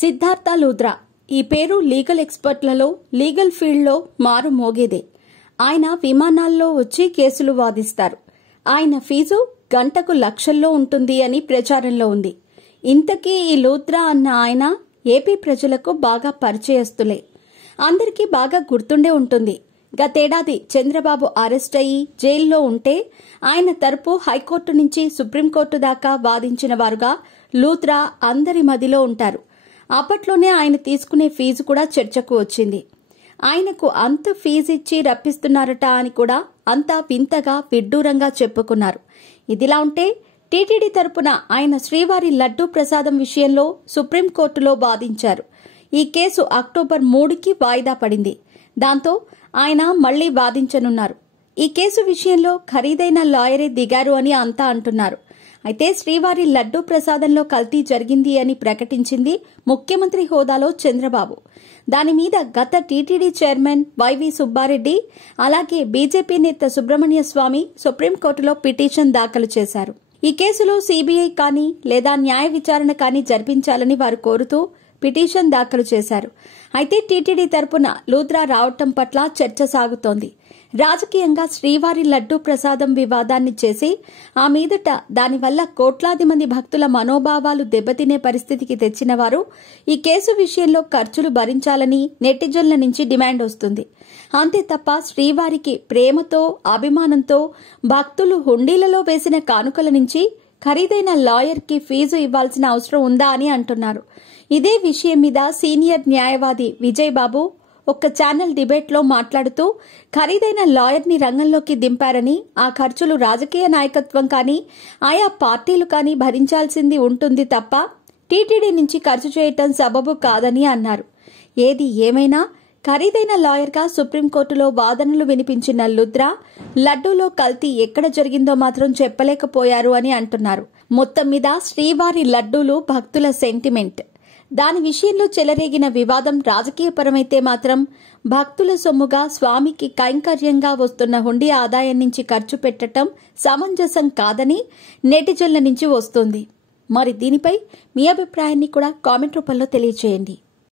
సిద్ధార్థ లూథ్రా ఈ పేరు legal ఎక్స్పర్ట్లలో legal ఫీల్డ్లో మారు మోగేదే. ఆయన విమానాల్లో వచ్చి కేసులు వాదిస్తారు. ఆయన ఫీజు గంటకు లక్షల్లో ఉంటుంది అని ప్రచారంలో ఉంది. ఇంతకీ ఈ లూథ్రా అన్న ఆయన ఏపీ ప్రజలకు బాగా పరిచయస్తులే. అందరికీ బాగా గుర్తుండే ఉంటుంది. గతేడాది చంద్రబాబు అరెస్ట్ అయ్యి జైల్లో ఉంటే ఆయన తరపు హైకోర్టు నుంచి సుప్రీంకోర్టు దాకా వాదించిన వారుగా లూథ్రా అందరి మదిలో ఉంటారు. అప్పట్లోనే ఆయన తీసుకునే ఫీజు కూడా చర్చకు వచ్చింది. ఆయనకు అంత ఫీజు ఇచ్చి రప్పిస్తున్నారట అని కూడా అంతా వింతగా విడ్డూరంగా చెప్పుకున్నారు. ఇదిలా ఉంటే టీటీడీ తరపున ఆయన శ్రీవారి లడ్డూ ప్రసాదం విషయంలో సుప్రీంకోర్టులో వాదించారు. ఈ కేసు అక్టోబర్ 3కి వాయిదా పడింది. దాంతో ఆయన మళ్లీ వాదించనున్నారు. ఈ కేసు విషయంలో ఖరీదైన లాయరే దిగారు అని అంతా అంటున్నారు. అయితే శ్రీవారి లడ్డూ ప్రసాదంలో కల్తీ జరిగింది అని ప్రకటించింది ముఖ్యమంత్రి హోదాలో చంద్రబాబు. దాని మీద గత టీటీడీ చైర్మన్ వైవి సుబ్బారెడ్డి అలాగే బీజేపీ నేత సుబ్రహ్మణ్య స్వామి సుప్రీంకోర్టులో పిటిషన్ దాఖలు చేశారు. ఈ కేసులో సీబీఐ కానీ లేదా న్యాయ విచారణ కానీ జరిపించాలని వారు కోరుతూ పిటిషన్ దాఖలు చేశారు. అయితే టీటీడీ తరపున లూథ్రా రావటం పట్ల చర్చ సాగుతోంది. రాజకీయంగా శ్రీవారి లడ్డూ ప్రసాదం వివాదాన్ని చేసి ఆ మీదట దానివల్ల కోట్లాది మంది భక్తుల మనోభావాలు దెబ్బతినే పరిస్థితికి తెచ్చిన వారు ఈ కేసు విషయంలో ఖర్చులు భరించాలని నెటిజన్ల నుంచి డిమాండ్ వస్తుంది. అంతే తప్ప శ్రీవారికి ప్రేమతో అభిమానంతో భక్తులు హుండీలలో వేసిన కానుకల నుంచి ఖరీదైన లాయర్కి ఫీజు ఇవ్వాల్సిన అవసరం ఉందా అని అంటున్నారు. ఇదే విషయం మీద సీనియర్ న్యాయవాది విజయ్ బాబు ఒక ఛానల్ డిబేట్లో మాట్లాడుతూ ఖరీదైన లాయర్ని రంగంలోకి దింపారని ఆ ఖర్చులు రాజకీయ నాయకత్వం కానీ ఆయా పార్టీలు కానీ భరించాల్సింది ఉంటుంది తప్ప టీటీడీ నుంచి ఖర్చు చేయటం సబబు కాదని అన్నారు. ఏది ఏమైనా ఖరీదైన లాయర్గా సుప్రీంకోర్టులో వాదనలు వినిపించిన లూథ్రా లడ్డూలో కల్తీ ఎక్కడ జరిగిందో మాత్రం చెప్పలేకపోయారు అని అంటున్నారు. మొత్తం మీద శ్రీవారి లడ్డూలు భక్తుల సెంటిమెంట్. దాని విషయంలో చెలరేగిన వివాదం రాజకీయపరమైతే మాత్రం భక్తుల సొమ్ముగా స్వామికి కైంకర్యంగా వస్తున్న హుండీ ఆదాయం నుంచి ఖర్చు పెట్టడం సమంజసం కాదని నెటిజన్ల నుంచి వస్తోంది. మరి దీనిపై మీ అభిప్రాయాన్ని కూడా కామెంట్ రూపంలో తెలియజేయండి.